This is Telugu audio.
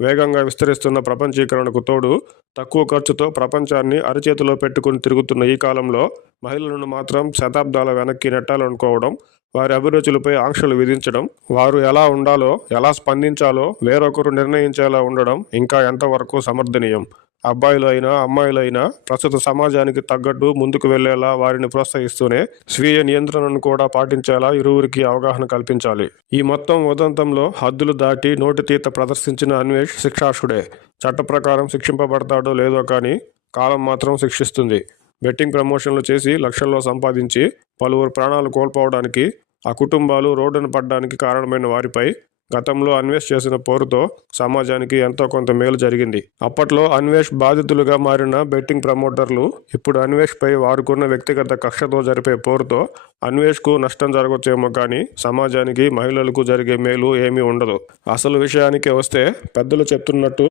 వేగంగా విస్తరిస్తున్న ప్రపంచీకరణకు తోడు తక్కువ ఖర్చుతో ప్రపంచాన్ని అరచేతిలో పెట్టుకుని తిరుగుతున్న ఈ కాలంలో మహిళలను మాత్రం శతాబ్దాల వెనక్కి నెట్టాలనుకోవడం వారి అభిరుచులపై ఆంక్షలు విధించడం వారు ఎలా ఉండాలో ఎలా స్పందించాలో వేరొకరు నిర్ణయించేలా ఉండడం ఇంకా ఎంతవరకు సమర్థనీయం? అబ్బాయిలు అయినా అమ్మాయిలు అయినా ప్రస్తుత సమాజానికి తగ్గట్టు ముందుకు వెళ్ళేలా వారిని ప్రోత్సహిస్తూనే స్వీయ నియంత్రణను కూడా పాటించేలా ఇరువురికి అవగాహన కల్పించాలి. ఈ మొత్తం ఉదంతంలో హద్దులు దాటి నోటితీత ప్రదర్శించిన అన్వేష్ శిక్షాషుడే చట్ట ప్రకారం శిక్షింపబడతాడో లేదో కానీ కాలం మాత్రం శిక్షిస్తుంది. బెట్టింగ్ ప్రమోషన్లు చేసి లక్షల్లో సంపాదించి పలువురు ప్రాణాలు కోల్పోవడానికి ఆ కుటుంబాలు రోడ్డున పడ్డానికి కారణమైన వారిపై గతంలో అన్వేష్ చేసిన పోరుతో సమాజానికి ఎంతో కొంత మేలు జరిగింది. అప్పట్లో అన్వేష్ బాధితులుగా మారిన బెట్టింగ్ ప్రమోటర్లు ఇప్పుడు అన్వేష్ పై వారుకున్న వ్యక్తిగత కక్షతో జరిపే పోరుతో అన్వేష్కు నష్టం జరగవచ్చేమో కానీ సమాజానికి మహిళలకు జరిగే మేలు ఏమీ ఉండదు. అసలు విషయానికి వస్తే పెద్దలు చెప్తున్నట్టు